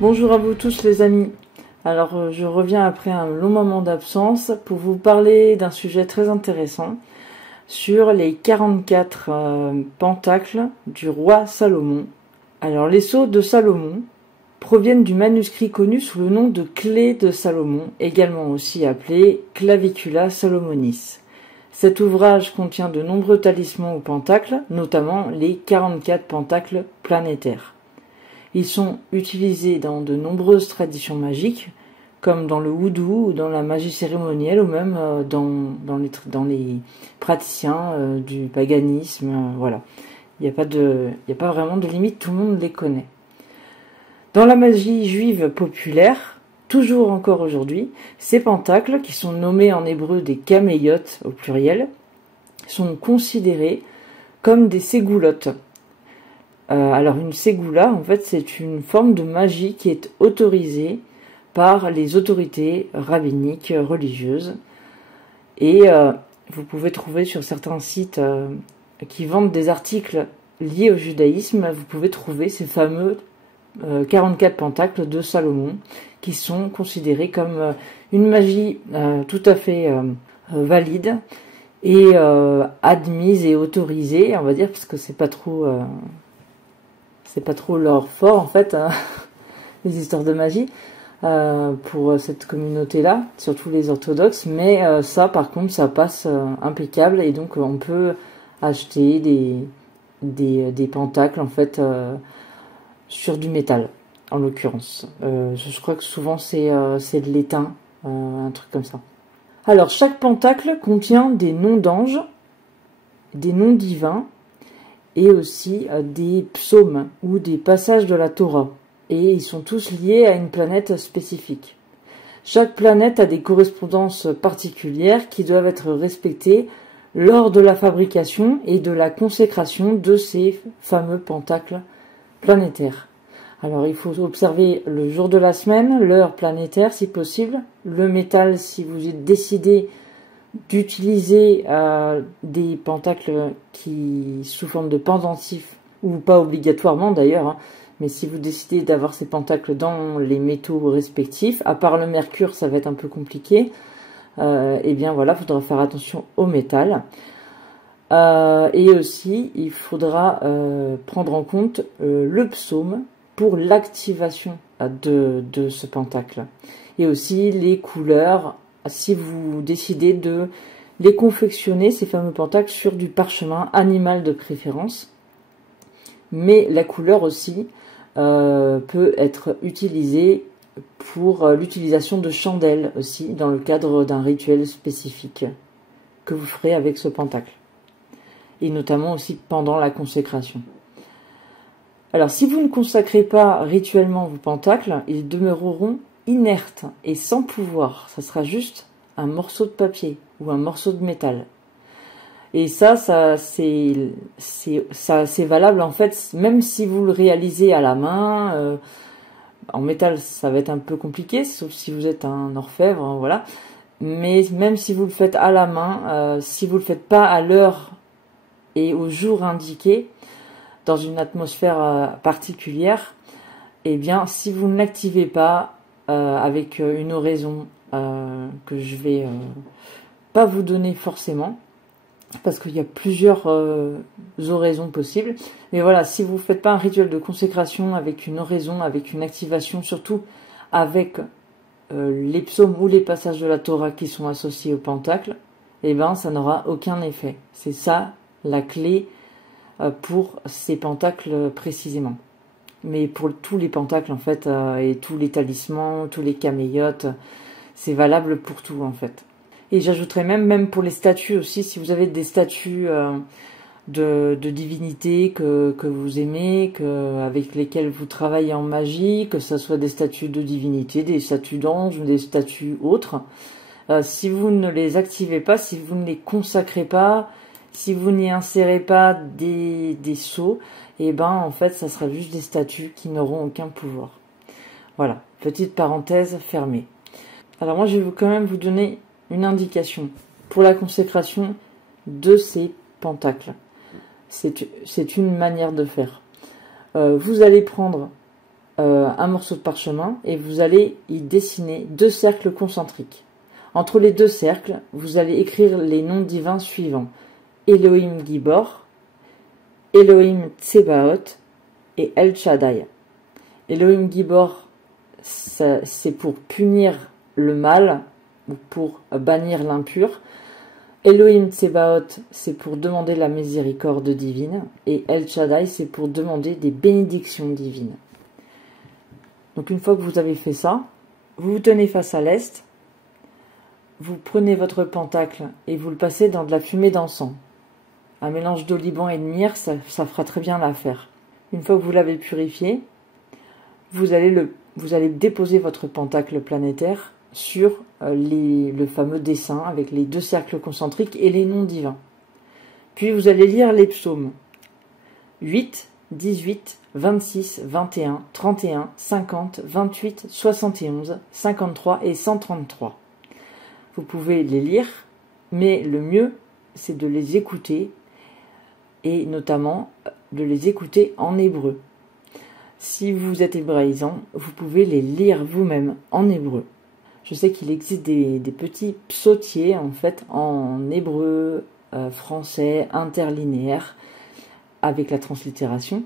Bonjour à vous tous les amis. Alors je reviens après un long moment d'absence pour vous parler d'un sujet très intéressant sur les 44 pentacles du roi Salomon. Alors les sceaux de Salomon proviennent du manuscrit connu sous le nom de Clé de Salomon, également aussi appelé Clavicula Salomonis. Cet ouvrage contient de nombreux talismans ou pentacles, notamment les 44 pentacles planétaires. Ils sont utilisés dans de nombreuses traditions magiques, comme dans le voodoo, ou dans la magie cérémonielle, ou même dans les praticiens du paganisme. Voilà. Il n'y a pas vraiment de limite, tout le monde les connaît. Dans la magie juive populaire, toujours encore aujourd'hui, ces pentacles, qui sont nommés en hébreu des caméiotes au pluriel, sont considérés comme des ségoulottes. Alors une ségoula, en fait, c'est une forme de magie qui est autorisée par les autorités rabbiniques religieuses. Et vous pouvez trouver sur certains sites qui vendent des articles liés au judaïsme, vous pouvez trouver ces fameux 44 pentacles de Salomon, qui sont considérés comme une magie tout à fait valide et admise et autorisée, on va dire, parce que c'est pas trop leur fort en fait, hein, les histoires de magie pour cette communauté-là, surtout les orthodoxes. Mais ça, par contre, ça passe impeccable, et donc on peut acheter des pentacles en fait sur du métal, en l'occurrence. Je crois que souvent c'est de l'étain, un truc comme ça. Alors chaque pentacle contient des noms d'anges, des noms divins, et aussi des psaumes ou des passages de la Torah. Et ils sont tous liés à une planète spécifique. Chaque planète a des correspondances particulières qui doivent être respectées lors de la fabrication et de la consécration de ces fameux pentacles planétaires. Alors il faut observer le jour de la semaine, l'heure planétaire si possible, le métal si vous êtes décidé d'utiliser des pentacles qui sous forme de pendentifs, ou pas obligatoirement d'ailleurs, hein, mais si vous décidez d'avoir ces pentacles dans les métaux respectifs, à part le mercure ça va être un peu compliqué, et bien voilà, il faudra faire attention au métal. Et aussi il faudra prendre en compte le psaume pour l'activation de ce pentacle, et aussi les couleurs si vous décidez de les confectionner, ces fameux pentacles, sur du parchemin animal de préférence. Mais la couleur aussi peut être utilisée pour l'utilisation de chandelles aussi, dans le cadre d'un rituel spécifique que vous ferez avec ce pentacle. Et notamment aussi pendant la consécration. Alors si vous ne consacrez pas rituellement vos pentacles, ils demeureront inerte et sans pouvoir. Ça sera juste un morceau de papier ou un morceau de métal. Et ça c'est valable en fait, même si vous le réalisez à la main. En métal, ça va être un peu compliqué, sauf si vous êtes un orfèvre, hein, voilà. Mais même si vous le faites à la main, si vous le faites pas à l'heure et au jour indiqué, dans une atmosphère particulière, eh bien, si vous ne l'activez pas, avec une oraison que je vais pas vous donner forcément, parce qu'il y a plusieurs oraisons possibles, mais voilà, si vous ne faites pas un rituel de consécration avec une oraison, avec une activation, surtout avec les psaumes ou les passages de la Torah qui sont associés au pentacle, eh ben ça n'aura aucun effet. C'est ça la clé pour ces pentacles précisément. Mais pour tous les pentacles en fait, et tous les talismans, tous les caméiotes, c'est valable pour tout en fait. Et j'ajouterais même pour les statues aussi, si vous avez des statues de divinités que vous aimez, avec lesquelles vous travaillez en magie, que ce soit des statues de divinités, des statues d'anges ou des statues autres, si vous ne les activez pas, si vous ne les consacrez pas, si vous n'y insérez pas des sceaux, et ben en fait ça sera juste des statues qui n'auront aucun pouvoir. Voilà, petite parenthèse fermée. Alors moi je vais quand même vous donner une indication pour la consécration de ces pentacles. C'est une manière de faire. Vous allez prendre un morceau de parchemin et vous allez y dessiner 2 cercles concentriques. Entre les 2 cercles, vous allez écrire les noms divins suivants. Elohim Gibor, Elohim Tsebaot et El Shaddai. Elohim Gibor, c'est pour punir le mal ou pour bannir l'impur. Elohim Tsebaot, c'est pour demander la miséricorde divine. Et El Shaddai, c'est pour demander des bénédictions divines. Donc une fois que vous avez fait ça, vous vous tenez face à l'est, vous prenez votre pentacle et vous le passez dans de la fumée d'encens. Un mélange d'oliban et de myrrhe, ça fera très bien l'affaire. Une fois que vous l'avez purifié, vous allez déposer votre pentacle planétaire sur le fameux dessin avec les 2 cercles concentriques et les noms divins. Puis vous allez lire les psaumes 8, 18, 26, 21, 31, 50, 28, 71, 53 et 133. Vous pouvez les lire, mais le mieux, c'est de les écouter, et notamment de les écouter en hébreu. Si vous êtes hébraïsant, vous pouvez les lire vous-même en hébreu. Je sais qu'il existe des petits psautiers en fait en hébreu, français, interlinéaire, avec la translittération.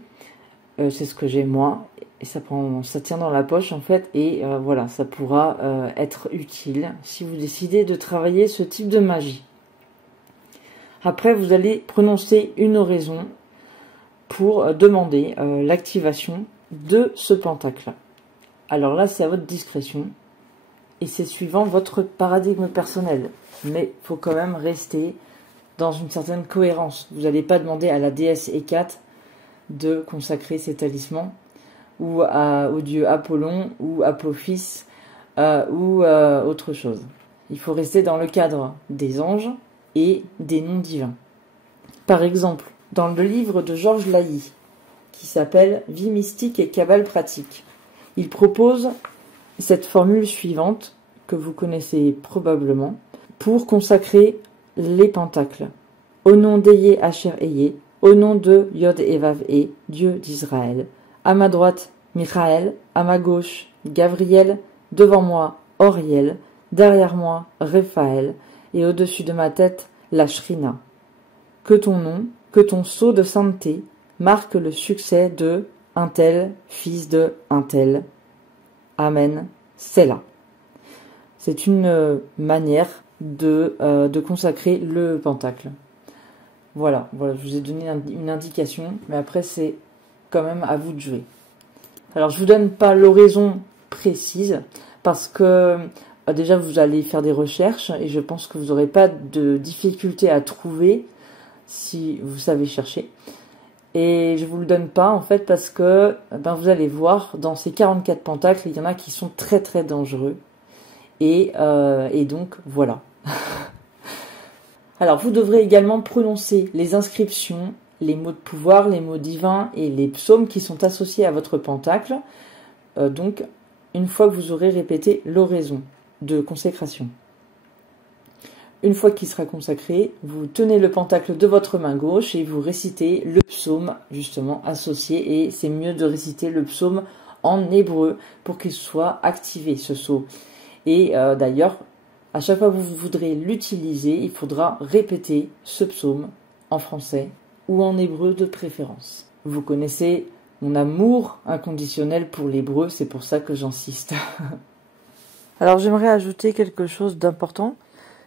C'est ce que j'ai moi, et ça tient dans la poche en fait, et voilà, ça pourra être utile si vous décidez de travailler ce type de magie. Après, vous allez prononcer une oraison pour demander l'activation de ce pentacle. Alors là, c'est à votre discrétion, et c'est suivant votre paradigme personnel, mais il faut quand même rester dans une certaine cohérence. Vous n'allez pas demander à la déesse Hécate de consacrer ses talismans, ou au dieu Apollon, ou Apophis, ou autre chose. Il faut rester dans le cadre des anges et des noms divins. Par exemple, dans le livre de Georges Laï, qui s'appelle « Vie mystique et cabale pratique », il propose cette formule suivante, que vous connaissez probablement, pour consacrer les pentacles. Au nom d'Eye Asher Eye, au nom de Yod et Vav E, Dieu d'Israël. À ma droite, Michael, à ma gauche, Gabriel, devant moi, Oriel, derrière moi, Raphaël, et au-dessus de ma tête, la Shrina. Que ton nom, que ton sceau de sainteté marque le succès de un tel, fils de un tel. Amen, c'est là. C'est une manière de consacrer le pentacle. Voilà, je vous ai donné une indication, mais après c'est quand même à vous de jouer. Alors je vous donne pas l'oraison précise, parce que déjà vous allez faire des recherches, et je pense que vous n'aurez pas de difficulté à trouver si vous savez chercher. Et je vous le donne pas en fait parce que vous allez voir, dans ces 44 pentacles, il y en a qui sont très très dangereux. Et donc voilà. Alors, vous devrez également prononcer les inscriptions, les mots de pouvoir, les mots divins et les psaumes qui sont associés à votre pentacle. Donc, une fois que vous aurez répété l'oraison de consécration. Une fois qu'il sera consacré, vous tenez le pentacle de votre main gauche et vous récitez le psaume, justement, associé. Et c'est mieux de réciter le psaume en hébreu pour qu'il soit activé, ce sceau. Et d'ailleurs, à chaque fois que vous voudrez l'utiliser, il faudra répéter ce psaume en français ou en hébreu de préférence. Vous connaissez mon amour inconditionnel pour l'hébreu, c'est pour ça que j'insiste. Alors j'aimerais ajouter quelque chose d'important,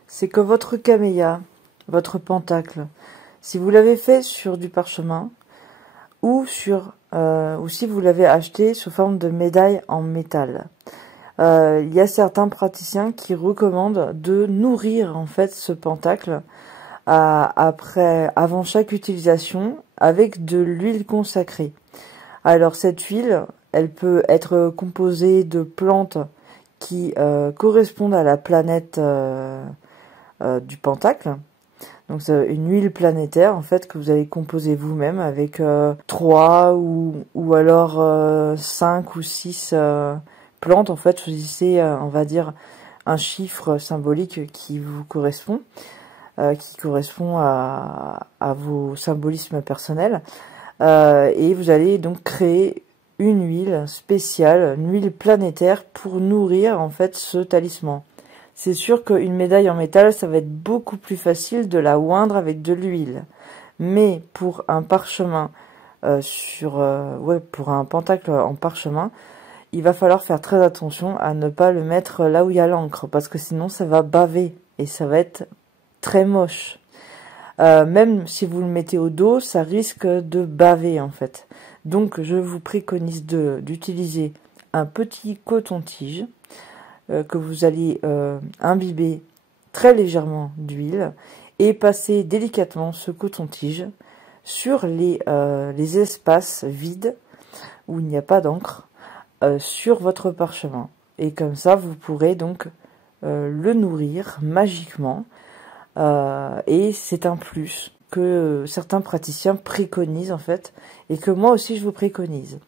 c'est que votre camélia, votre pentacle, si vous l'avez fait sur du parchemin ou si vous l'avez acheté sous forme de médaille en métal, il y a certains praticiens qui recommandent de nourrir en fait ce pentacle avant chaque utilisation avec de l'huile consacrée. Alors cette huile, elle peut être composée de plantes qui correspondent à la planète du pentacle. Donc c'est une huile planétaire en fait que vous allez composer vous-même avec 3 ou alors 5 ou 6 plantes. En fait, choisissez on va dire un chiffre symbolique qui vous correspond, qui correspond à vos symbolismes personnels, et vous allez donc créer une huile spéciale, une huile planétaire pour nourrir en fait ce talisman. C'est sûr qu'une médaille en métal, ça va être beaucoup plus facile de la oindre avec de l'huile. Mais pour un parchemin, pour un pentacle en parchemin, il va falloir faire très attention à ne pas le mettre là où il y a l'encre, parce que sinon ça va baver et ça va être très moche. Même si vous le mettez au dos, ça risque de baver en fait. Donc je vous préconise d'utiliser un petit coton-tige que vous allez imbiber très légèrement d'huile et passer délicatement ce coton-tige sur les espaces vides où il n'y a pas d'encre sur votre parchemin. Et comme ça, vous pourrez donc le nourrir magiquement. Et c'est un plus que certains praticiens préconisent en fait, et que moi aussi je vous préconise.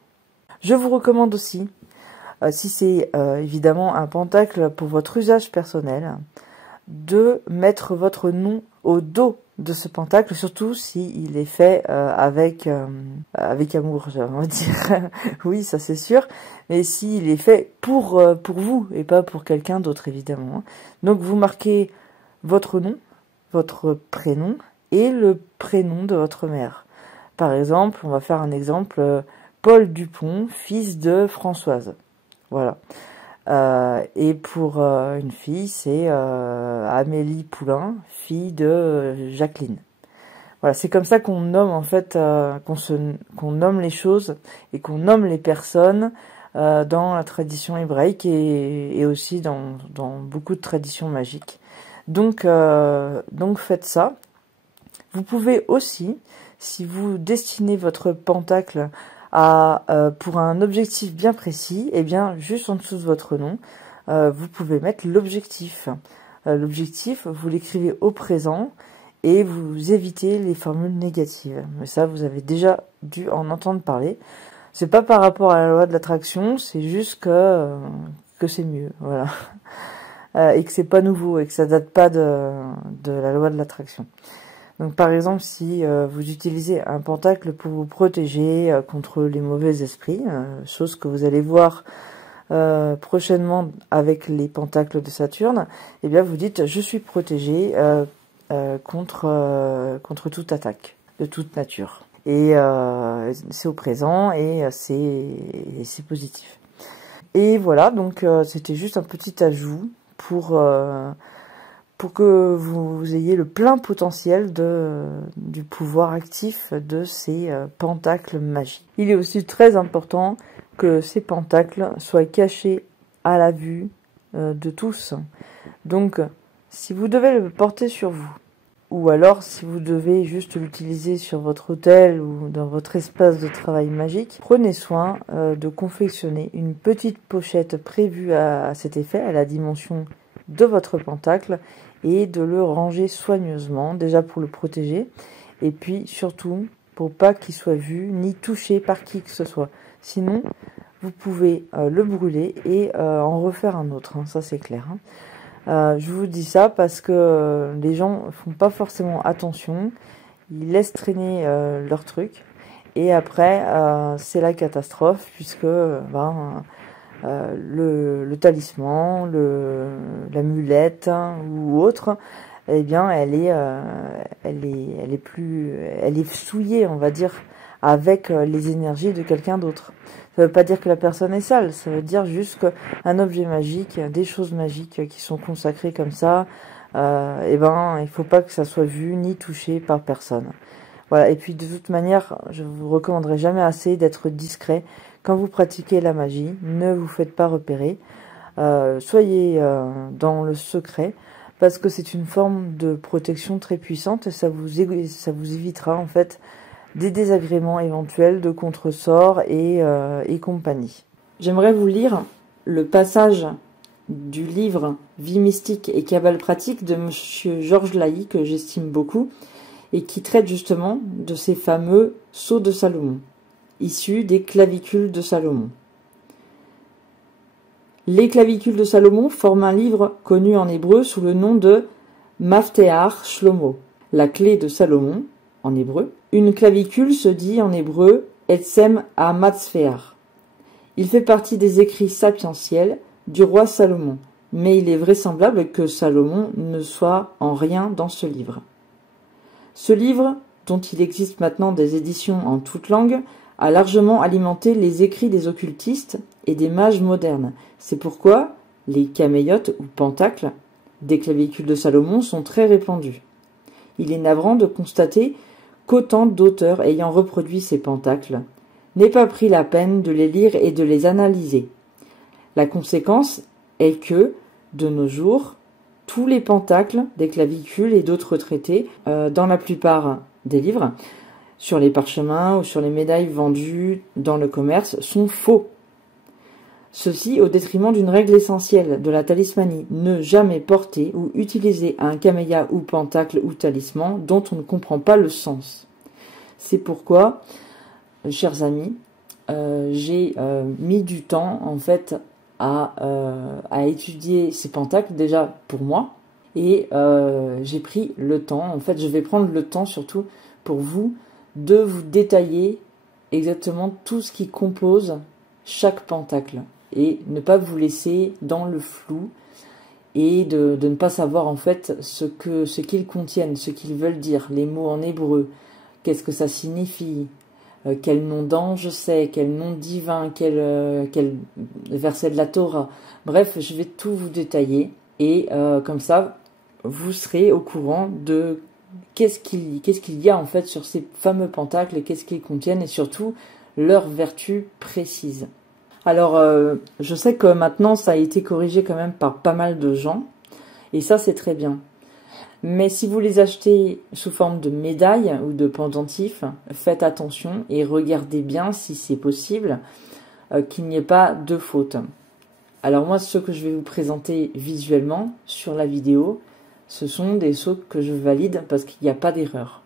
Je vous recommande aussi, si c'est évidemment un pentacle pour votre usage personnel, de mettre votre nom au dos de ce pentacle, surtout s'il est fait avec amour, j'aimerais dire. Oui, ça c'est sûr, mais s'il est fait pour vous et pas pour quelqu'un d'autre évidemment. Donc vous marquez votre nom, votre prénom et le prénom de votre mère. Par exemple, on va faire un exemple, Paul Dupont, fils de Françoise. Voilà. Et pour une fille, c'est Amélie Poulain, fille de Jacqueline. Voilà, c'est comme ça qu'on nomme en fait, qu'on nomme les choses et qu'on nomme les personnes dans la tradition hébraïque et aussi dans beaucoup de traditions magiques. Donc faites ça. Vous pouvez aussi, si vous destinez votre pentacle pour un objectif bien précis, et bien juste en dessous de votre nom, vous pouvez mettre l'objectif. L'objectif, vous l'écrivez au présent et vous évitez les formules négatives. Mais ça, vous avez déjà dû en entendre parler. C'est pas par rapport à la loi de l'attraction, c'est juste que c'est mieux, voilà. Et que c'est pas nouveau et que ça date pas de la loi de l'attraction. Donc par exemple, si vous utilisez un pentacle pour vous protéger contre les mauvais esprits, chose que vous allez voir prochainement avec les pentacles de Saturne, eh bien vous dites je suis protégé contre toute attaque de toute nature. Et c'est au présent et c'est positif. Et voilà, donc c'était juste un petit ajout pour que vous ayez le plein potentiel du pouvoir actif de ces pentacles magiques. Il est aussi très important que ces pentacles soient cachés à la vue de tous. Donc, si vous devez le porter sur vous, ou alors si vous devez juste l'utiliser sur votre autel ou dans votre espace de travail magique, prenez soin de confectionner une petite pochette prévue à cet effet, à la dimension de votre pentacle, et de le ranger soigneusement, déjà pour le protéger, et puis surtout pour pas qu'il soit vu ni touché par qui que ce soit. Sinon, vous pouvez le brûler et en refaire un autre, hein, ça c'est clair. Je vous dis ça parce que les gens font pas forcément attention, ils laissent traîner leur truc, et après c'est la catastrophe, puisque le talisman, l'amulette ou autre, eh bien elle est souillée, on va dire, avec les énergies de quelqu'un d'autre. Ça veut pas dire que la personne est sale, ça veut dire juste qu'un objet magique, des choses magiques qui sont consacrées comme ça, eh ben il faut pas que ça soit vu ni touché par personne. Voilà. Et puis de toute manière, je vous recommanderai jamais assez d'être discret quand vous pratiquez la magie. Ne vous faites pas repérer. Soyez dans le secret, parce que c'est une forme de protection très puissante et ça vous évitera en fait des désagréments éventuels de contresorts et compagnie. J'aimerais vous lire le passage du livre Vie mystique et cabale pratique de Monsieur Georges Laï, que j'estime beaucoup, et qui traite justement de ces fameux sceaux de Salomon, issus des clavicules de Salomon. Les clavicules de Salomon forment un livre connu en hébreu sous le nom de Mafteach Shlomo, la clé de Salomon, en hébreu. Une clavicule se dit en hébreu Etsem HaMatzpeach, Il fait partie des écrits sapientiels du roi Salomon, mais il est vraisemblable que Salomon ne soit en rien dans ce livre. Ce livre, dont il existe maintenant des éditions en toutes langues, a largement alimenté les écrits des occultistes et des mages modernes. C'est pourquoi les caméiotes ou pentacles des clavicules de Salomon sont très répandus. Il est navrant de constater qu'autant d'auteurs ayant reproduit ces pentacles n'aient pas pris la peine de les lire et de les analyser. La conséquence est que, de nos jours, tous les pentacles des clavicules et d'autres traités, dans la plupart des livres, sur les parchemins ou sur les médailles vendues dans le commerce, sont faux. Ceci au détriment d'une règle essentielle de la talismanie, ne jamais porter ou utiliser un camélia ou pentacle ou talisman dont on ne comprend pas le sens. C'est pourquoi, chers amis, j'ai mis du temps en fait à étudier ces pentacles déjà pour moi, et j'ai pris le temps, en fait je vais prendre le temps surtout pour vous de vous détailler exactement tout ce qui compose chaque pentacle et ne pas vous laisser dans le flou et de ne pas savoir en fait ce qu'ils contiennent, ce qu'ils veulent dire, les mots en hébreu, qu'est-ce que ça signifie, quel nom d'ange c'est, quel nom divin, quel verset de la Torah. Bref, je vais tout vous détailler et comme ça vous serez au courant de qu'est-ce qu'il y a en fait sur ces fameux pentacles et qu'est-ce qu'ils contiennent et surtout leurs vertus précises. Alors, je sais que maintenant ça a été corrigé quand même par pas mal de gens et ça c'est très bien. Mais si vous les achetez sous forme de médailles ou de pendentifs, faites attention et regardez bien si c'est possible qu'il n'y ait pas de faute. Alors moi, ce que je vais vous présenter visuellement sur la vidéo, ce sont des sceaux que je valide parce qu'il n'y a pas d'erreur.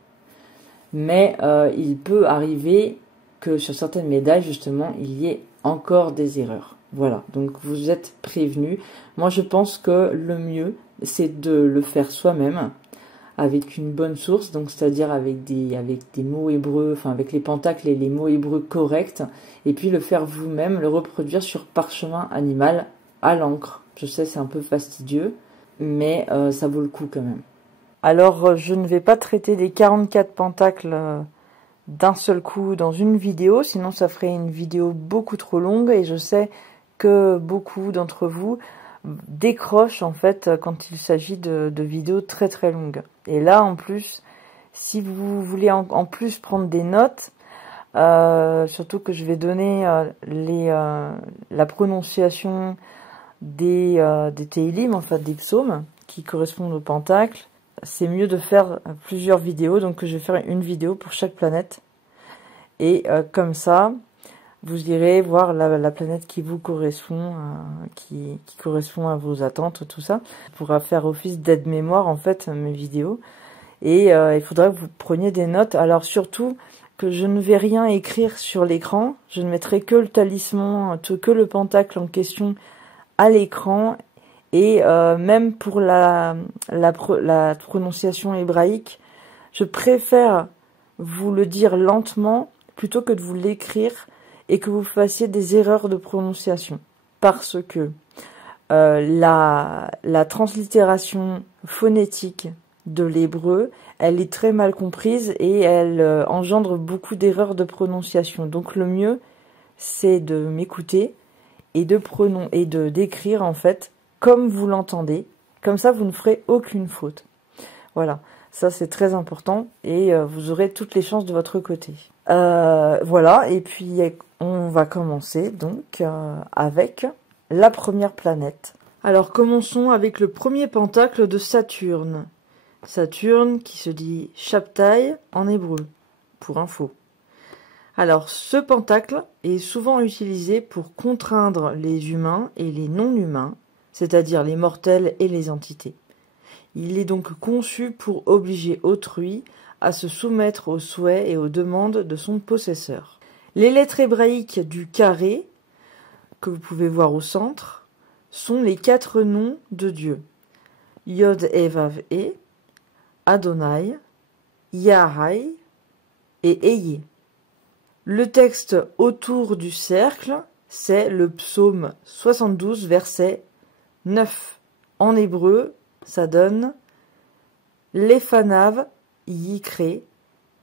Mais il peut arriver que sur certaines médailles, justement, il y ait encore des erreurs. Voilà, donc vous êtes prévenus. Moi, je pense que le mieux, c'est de le faire soi-même, avec une bonne source, donc c'est-à-dire avec des mots hébreux, enfin avec les pentacles et les mots hébreux corrects, et puis le faire vous-même, le reproduire sur parchemin animal à l'encre. Je sais, c'est un peu fastidieux, mais ça vaut le coup quand même. Alors, je ne vais pas traiter des 44 pentacles d'un seul coup dans une vidéo, sinon ça ferait une vidéo beaucoup trop longue, et je sais que beaucoup d'entre vous décrochent en fait quand il s'agit de vidéos très très longues. Et là en plus, si vous voulez en plus prendre des notes, surtout que je vais donner la prononciation des Tehillim, en fait des psaumes qui correspondent au pentacle, c'est mieux de faire plusieurs vidéos, donc je vais faire une vidéo pour chaque planète. Et comme ça, vous irez voir la planète qui vous correspond, qui correspond à vos attentes, tout ça. Ça pourra faire office d'aide-mémoire, en fait, mes vidéos. Et il faudra que vous preniez des notes. Alors surtout que je ne vais rien écrire sur l'écran. Je ne mettrai que le talisman, que le pentacle en question à l'écran. Et même pour la prononciation hébraïque, je préfère vous le dire lentement plutôt que de vous l'écrire et que vous fassiez des erreurs de prononciation. Parce que la translittération phonétique de l'hébreu, elle est très mal comprise et elle engendre beaucoup d'erreurs de prononciation. Donc le mieux, c'est de m'écouter et de d'écrire en fait comme vous l'entendez. Comme ça, vous ne ferez aucune faute. Voilà, ça c'est très important et vous aurez toutes les chances de votre côté. Voilà, et puis on va commencer donc avec la première planète. Alors commençons avec le premier pentacle de Saturne. Saturne qui se dit Shabtai en hébreu, pour info. Alors ce pentacle est souvent utilisé pour contraindre les humains et les non-humains, c'est-à-dire les mortels et les entités. Il est donc conçu pour obliger autrui à se soumettre aux souhaits et aux demandes de son possesseur. Les lettres hébraïques du carré, que vous pouvez voir au centre, sont les 4 noms de Dieu. Yod He Vav He, Adonai, Yahai et Eye. Le texte autour du cercle, c'est le psaume 72, verset 9. En hébreu, ça donne Lefanav Yikre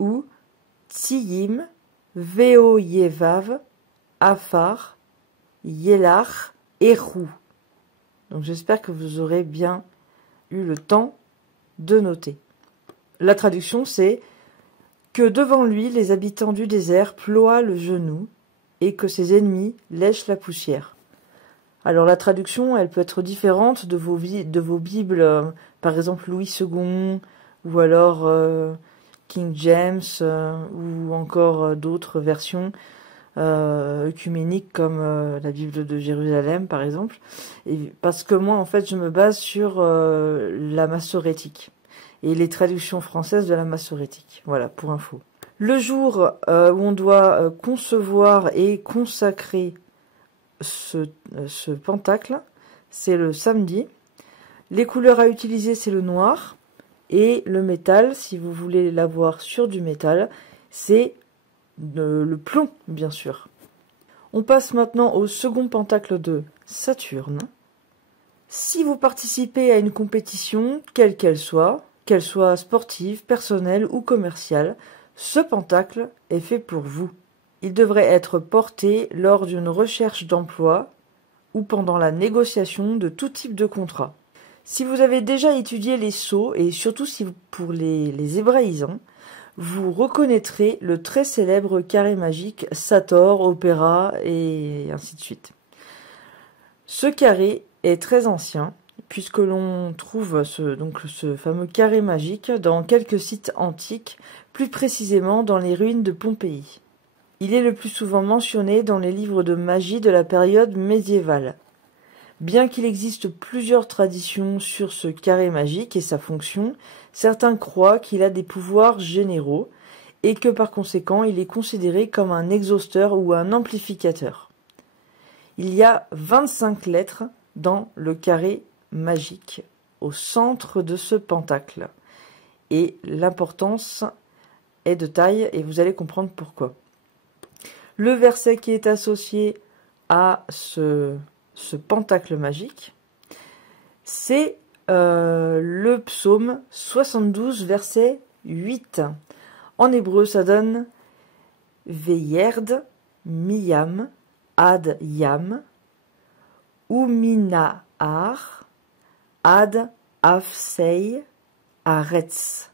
ou Tsiyim Veoyevav Afar Yelach Erou. Donc j'espère que vous aurez bien eu le temps de noter. La traduction c'est que devant lui les habitants du désert ploient le genou et que ses ennemis lèchent la poussière. Alors la traduction, elle peut être différente de vos Bibles, par exemple Louis II, ou alors King James, ou encore d'autres versions œcuméniques comme la Bible de Jérusalem, par exemple. Et parce que moi, en fait, je me base sur la massorétique et les traductions françaises de la massorétique. Voilà, pour info. Le jour où on doit concevoir et consacrer ce pentacle, c'est le samedi. Les couleurs à utiliser, c'est le noir. Et le métal, si vous voulez l'avoir sur du métal, c'est le plomb, bien sûr. On passe maintenant au second pentacle de Saturne. Si vous participez à une compétition, quelle qu'elle soit sportive, personnelle ou commerciale, ce pentacle est fait pour vous. Il devrait être porté lors d'une recherche d'emploi ou pendant la négociation de tout type de contrat. Si vous avez déjà étudié les sceaux, et surtout si pour les hébraïsants, vous reconnaîtrez le très célèbre carré magique Sator, Opéra, et ainsi de suite. Ce carré est très ancien, puisque l'on trouve ce fameux carré magique dans quelques sites antiques, plus précisément dans les ruines de Pompéi. Il est le plus souvent mentionné dans les livres de magie de la période médiévale. Bien qu'il existe plusieurs traditions sur ce carré magique et sa fonction, certains croient qu'il a des pouvoirs généraux et que par conséquent il est considéré comme un exhausteur ou un amplificateur. Il y a 25 lettres dans le carré magique au centre de ce pentacle et l'importance est de taille et vous allez comprendre pourquoi. Le verset qui est associé à ce pentacle magique, c'est le psaume 72, verset 8. En hébreu, ça donne Veyerd miyam ad yam uminahar ad afsei aretz.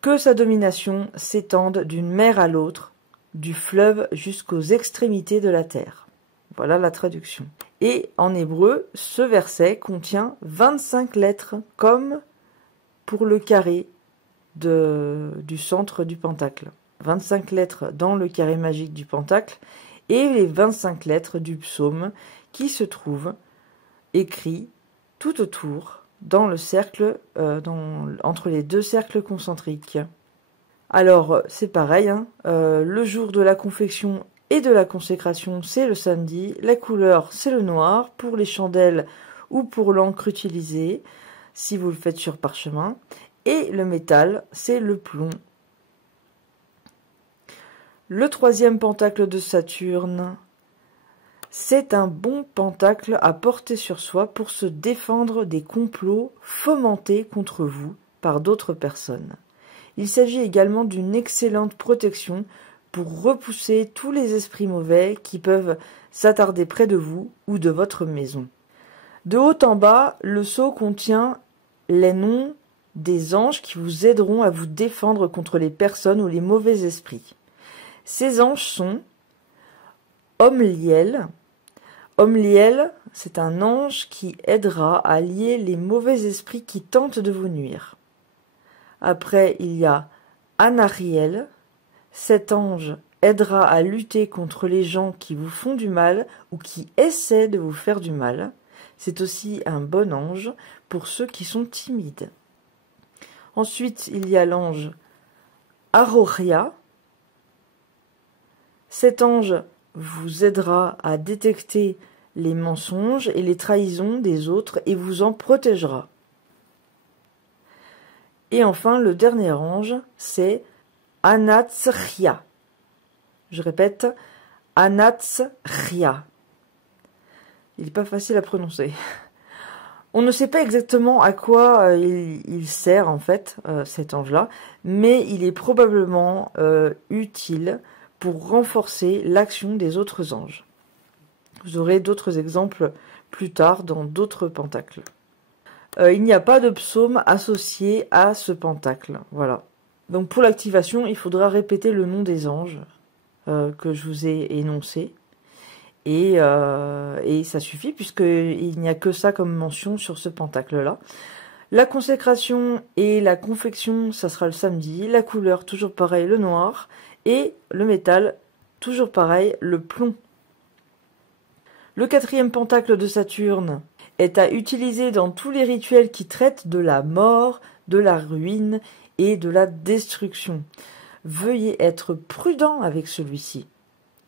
Que sa domination s'étende d'une mer à l'autre, du fleuve jusqu'aux extrémités de la terre. Voilà la traduction. Et en hébreu, ce verset contient 25 lettres, comme pour le carré du centre du pentacle. 25 lettres dans le carré magique du pentacle et les 25 lettres du psaume qui se trouvent écrits tout autour dans le cercle, entre les deux cercles concentriques. Alors, c'est pareil, le jour de la confection et de la consécration, c'est le samedi. La couleur, c'est le noir pour les chandelles ou pour l'encre utilisée, si vous le faites sur parchemin. Et le métal, c'est le plomb. Le troisième pentacle de Saturne, c'est un bon pentacle à porter sur soi pour se défendre des complots fomentés contre vous par d'autres personnes. Il s'agit également d'une excellente protection pour repousser tous les esprits mauvais qui peuvent s'attarder près de vous ou de votre maison. De haut en bas, le sceau contient les noms des anges qui vous aideront à vous défendre contre les personnes ou les mauvais esprits. Ces anges sont Omliel. Omliel, c'est un ange qui aidera à lier les mauvais esprits qui tentent de vous nuire. Après, il y a Anariel. Cet ange aidera à lutter contre les gens qui vous font du mal ou qui essaient de vous faire du mal. C'est aussi un bon ange pour ceux qui sont timides. Ensuite, il y a l'ange Aroria. Cet ange vous aidera à détecter les mensonges et les trahisons des autres et vous en protégera. Et enfin, le dernier ange, c'est Anatsria. Je répète, Anatsria. Il n'est pas facile à prononcer. On ne sait pas exactement à quoi il sert en fait, cet ange-là, mais il est probablement utile pour renforcer l'action des autres anges. Vous aurez d'autres exemples plus tard dans d'autres pentacles. Il n'y a pas de psaume associé à ce pentacle. Voilà. Donc pour l'activation, il faudra répéter le nom des anges que je vous ai énoncé. Et ça suffit puisqu'il n'y a que ça comme mention sur ce pentacle-là. La consécration et la confection, ça sera le samedi. La couleur, toujours pareil, le noir. Et le métal, toujours pareil, le plomb. Le 4e pentacle de Saturne est à utiliser dans tous les rituels qui traitent de la mort, de la ruine et de la destruction. Veuillez être prudent avec celui-ci.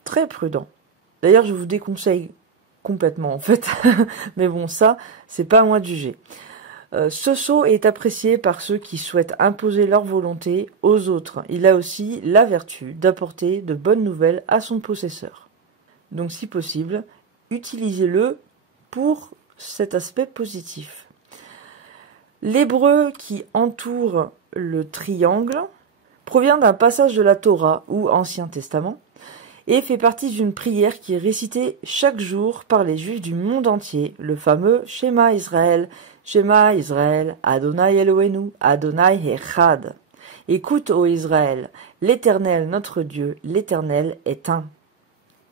Très prudent. D'ailleurs, je vous déconseille complètement, en fait. Mais bon, ça, c'est pas à moi de juger. Ce sceau est apprécié par ceux qui souhaitent imposer leur volonté aux autres. Il a aussi la vertu d'apporter de bonnes nouvelles à son possesseur. Donc, si possible, utilisez-le pour cet aspect positif. L'hébreu qui entoure le triangle provient d'un passage de la Torah ou Ancien Testament et fait partie d'une prière qui est récitée chaque jour par les Juifs du monde entier, le fameux Shema Israël, Adonai Eloheinu, Adonai Echad. Écoute, ô Israël, l'Éternel notre Dieu, l'Éternel est un.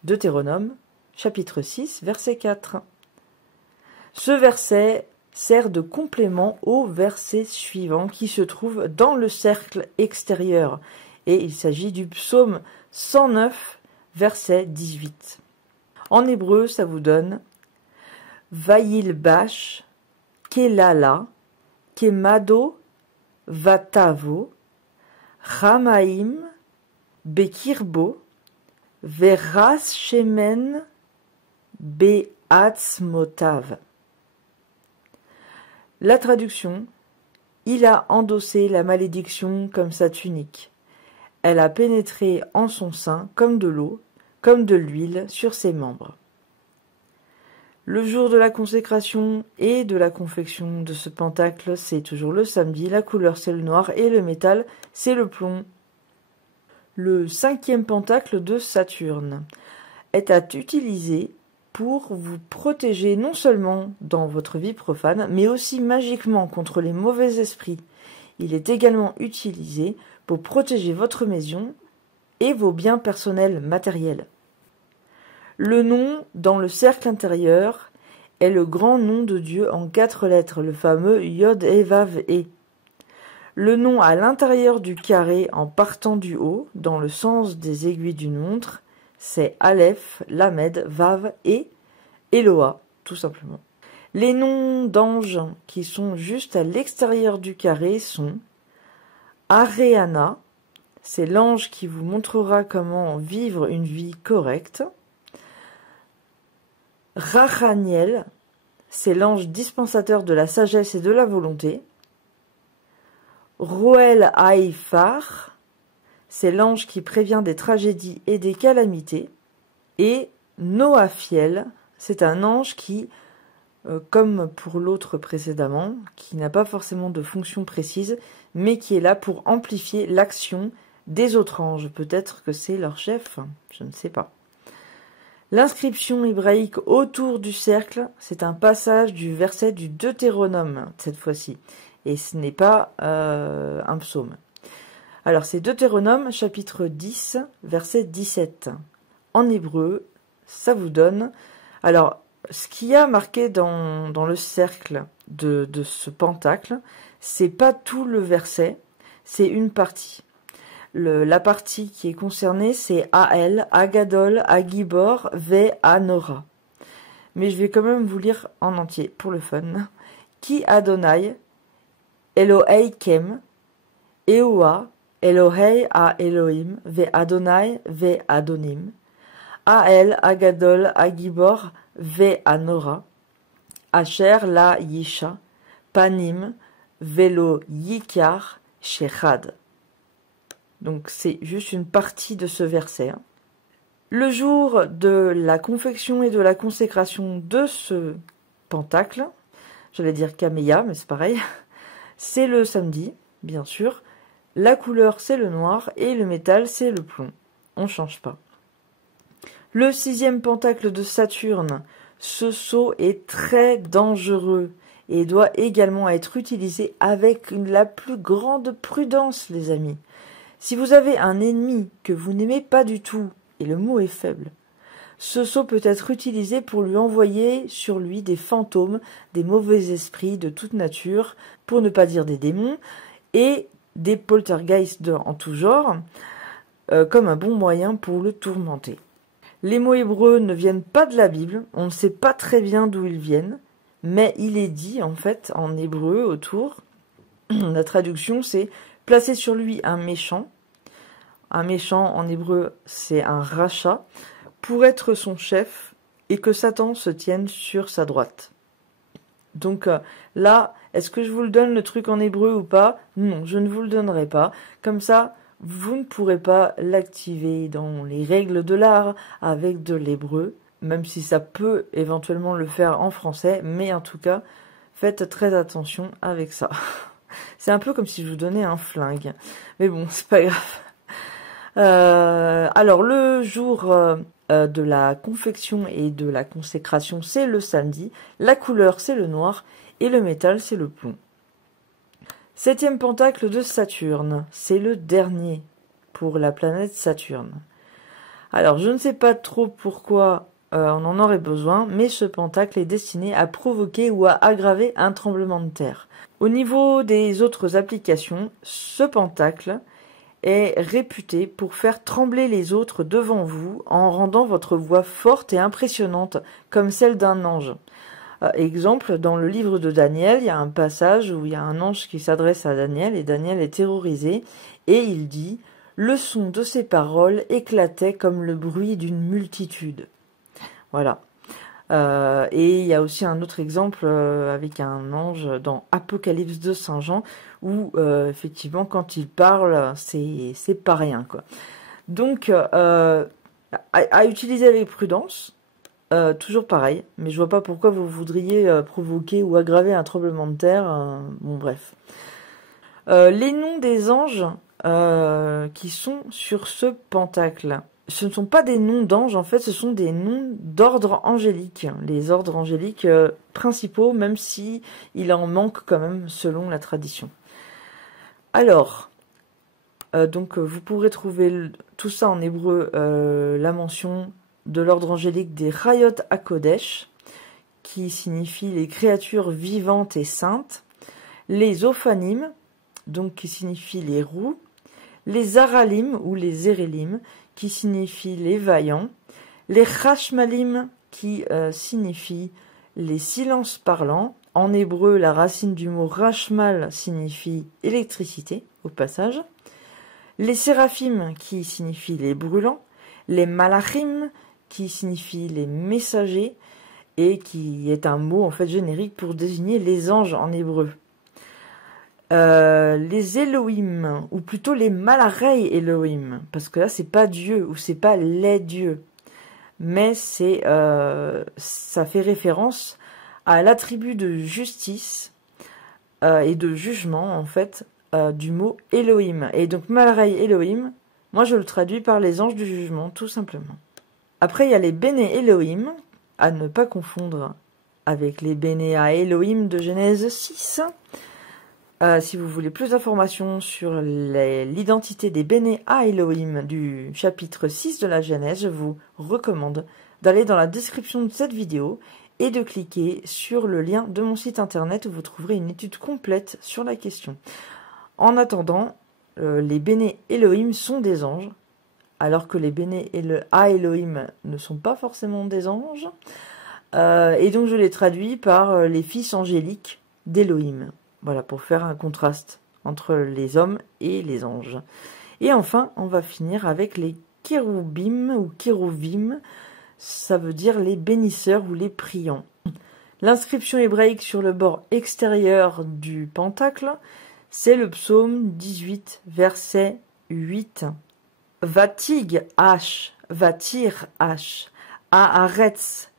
Deutéronome, chapitre 6, verset 4. Ce verset sert de complément au verset suivant qui se trouve dans le cercle extérieur, et il s'agit du psaume 109, verset 18. En hébreu, ça vous donne Vayilbash, Kelala, Kemado, Vatavo, Ramaim, Bekirbo, Veras Shemen, Beatzmotav. La traduction: il a endossé la malédiction comme sa tunique. Elle a pénétré en son sein comme de l'eau, comme de l'huile sur ses membres. Le jour de la consécration et de la confection de ce pentacle, c'est toujours le samedi. La couleur, c'est le noir et le métal, c'est le plomb. Le 5e pentacle de Saturne est à utiliser pour vous protéger non seulement dans votre vie profane, mais aussi magiquement contre les mauvais esprits. Il est également utilisé pour protéger votre maison et vos biens personnels matériels. Le nom dans le cercle intérieur est le grand nom de Dieu en 4 lettres, le fameux Yod-He-Vav-He. Le nom à l'intérieur du carré en partant du haut, dans le sens des aiguilles d'une montre, c'est Aleph, Lamed, Vav et Eloa, tout simplement. Les noms d'anges qui sont juste à l'extérieur du carré sont Aréana, c'est l'ange qui vous montrera comment vivre une vie correcte. Rachaniel, c'est l'ange dispensateur de la sagesse et de la volonté. Roel Haïfar, c'est l'ange qui prévient des tragédies et des calamités. Et Noafiel, c'est un ange qui, comme pour l'autre précédemment, qui n'a pas forcément de fonction précise, mais qui est là pour amplifier l'action des autres anges. Peut-être que c'est leur chef, je ne sais pas. L'inscription hébraïque autour du cercle, c'est un passage du verset du Deutéronome, cette fois-ci. Et ce n'est pas un psaume. Alors, c'est Deutéronome, chapitre 10, verset 17. En hébreu, ça vous donne... Alors, ce qu'il y a marqué dans le cercle de ce pentacle, c'est pas tout le verset, c'est une partie. La partie qui est concernée, c'est Ael, Agadol, Agibor, Ve, Anora. Mais je vais quand même vous lire en entier, pour le fun. Ki Adonai, Elohei Kem, Eoa, Elohei a Elohim, Ve Adonai, Ve Adonim, Ael, Agadol, Agibor, Ve Anora, Asher la Yisha, Panim, Velo Yikar, Shechad. Donc c'est juste une partie de ce verset. Le jour de la confection et de la consécration de ce pentacle, j'allais dire camélia, mais c'est pareil, c'est le samedi, bien sûr. La couleur, c'est le noir, et le métal, c'est le plomb. On change pas. Le 6e pentacle de Saturne, ce sceau est très dangereux et doit également être utilisé avec la plus grande prudence, les amis. Si vous avez un ennemi que vous n'aimez pas du tout, et le mot est faible, ce sceau peut être utilisé pour lui envoyer sur lui des fantômes, des mauvais esprits de toute nature, pour ne pas dire des démons, et des poltergeists en tout genre, comme un bon moyen pour le tourmenter. Les mots hébreux ne viennent pas de la Bible, on ne sait pas très bien d'où ils viennent, mais il est dit en fait en hébreu autour, la traduction c'est « placer sur lui un méchant ». Un méchant en hébreu c'est un rachat, pour être son chef et que Satan se tienne sur sa droite. Donc là, est-ce que je vous le donne le truc en hébreu ou pas? Non, je ne vous le donnerai pas. Comme ça, vous ne pourrez pas l'activer dans les règles de l'art avec de l'hébreu, même si ça peut éventuellement le faire en français, mais en tout cas, faites très attention avec ça. C'est un peu comme si je vous donnais un flingue. Mais bon, c'est pas grave. Alors, le jour de la confection et de la consécration, c'est le samedi. La couleur, c'est le noir. Et le métal, c'est le plomb. 7e pentacle de Saturne, c'est le dernier pour la planète Saturne. Alors, je ne sais pas trop pourquoi on en aurait besoin, mais ce pentacle est destiné à provoquer ou à aggraver un tremblement de terre. Au niveau des autres applications, ce pentacle est réputé pour faire trembler les autres devant vous en rendant votre voix forte et impressionnante comme celle d'un ange. Exemple, dans le livre de Daniel, il y a un passage où il y a un ange qui s'adresse à Daniel et Daniel est terrorisé et il dit « Le son de ses paroles éclatait comme le bruit d'une multitude ». Voilà. Et il y a aussi un autre exemple avec un ange dans Apocalypse de Saint Jean où effectivement quand il parle c'est pas rien quoi. Donc à utiliser avec prudence, toujours pareil, mais je vois pas pourquoi vous voudriez provoquer ou aggraver un tremblement de terre. Bon bref. Les noms des anges qui sont sur ce pentacle. Ce ne sont pas des noms d'anges, en fait, ce sont des noms d'ordres angéliques. Les ordres angéliques principaux, même si il en manque quand même selon la tradition. Alors, donc vous pourrez trouver tout ça en hébreu, la mention de l'ordre angélique des Chayot HaKodesh, qui signifie les créatures vivantes et saintes, les Ophanim, donc qui signifie les roues, les Aralim ou les Erelim, qui signifie les vaillants, les Chashmalim, qui signifie les silences parlants. En hébreu, la racine du mot Rashmal signifie électricité, au passage. Les Séraphim, qui signifie les brûlants. Les Malachim, qui signifie les messagers, et qui est un mot en fait générique pour désigner les anges en hébreu. Les Elohim, ou plutôt les Malarei Elohim, parce que là c'est pas Dieu, ou c'est pas les dieux, mais c'est ça fait référence à l'attribut de justice et de jugement en fait du mot Elohim. Et donc Malarei Elohim, moi je le traduis par les anges du jugement, tout simplement. Après il y a les Béné Elohim, à ne pas confondre avec les Bénéa Elohim de Genèse 6. Si vous voulez plus d'informations sur l'identité des Béné à Elohim du chapitre 6 de la Genèse, je vous recommande d'aller dans la description de cette vidéo et de cliquer sur le lien de mon site internet où vous trouverez une étude complète sur la question. En attendant, les Béné Elohim sont des anges, alors que les Béné à Elohim ne sont pas forcément des anges, et donc je les traduis par les fils angéliques d'Elohim. Voilà, pour faire un contraste entre les hommes et les anges. Et enfin, on va finir avec les kéroubim ou kérouvim. Ça veut dire les bénisseurs ou les priants. L'inscription hébraïque sur le bord extérieur du pentacle, c'est le psaume 18, verset 8. Vatig H vatir H, Haaretz,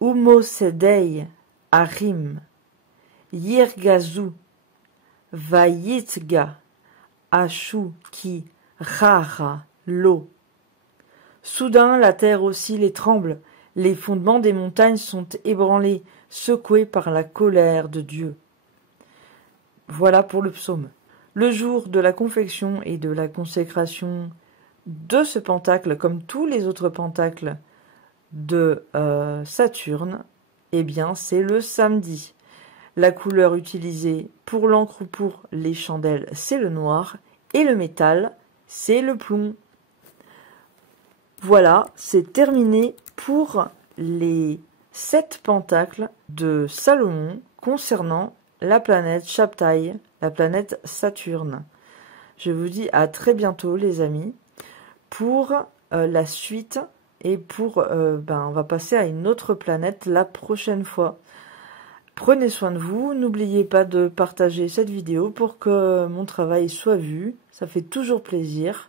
Umosedei, Arim, Yirgazu, Vayitga, Ashu, Ki, Rara, Lo. Soudain, la terre oscille et tremble, les fondements des montagnes sont ébranlés, secoués par la colère de Dieu. Voilà pour le psaume. Le jour de la confection et de la consécration de ce pentacle, comme tous les autres pentacles de Saturne, eh bien c'est le samedi. La couleur utilisée pour l'encre ou pour les chandelles, c'est le noir, et le métal, c'est le plomb. Voilà, c'est terminé pour les 7 pentacles de Salomon concernant la planète Shabtai, la planète Saturne. Je vous dis à très bientôt les amis pour la suite et pour on va passer à une autre planète la prochaine fois. Prenez soin de vous, n'oubliez pas de partager cette vidéo pour que mon travail soit vu, ça fait toujours plaisir.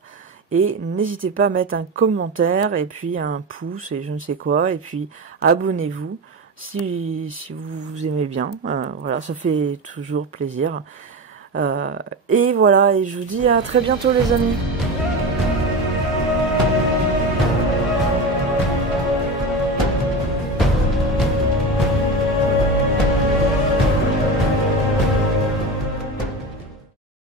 Et n'hésitez pas à mettre un commentaire et puis un pouce et je ne sais quoi. Et puis abonnez-vous si vous aimez bien. Voilà, ça fait toujours plaisir. Et voilà, et je vous dis à très bientôt les amis.